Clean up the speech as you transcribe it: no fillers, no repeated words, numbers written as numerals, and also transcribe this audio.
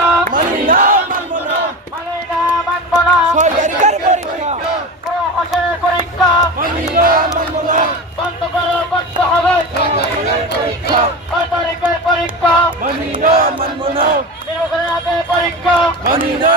পরীক্ষা মানি না মানব না মানি না মানব না 6 তারিখের পরীক্ষা প্রহসনের পরীক্ষা মানি না মানব না বন্ধ করতে হবে 6 তারিখের পরীক্ষা মানি না মানব না নির্বাচনের আগে পরীক্ষা মানি না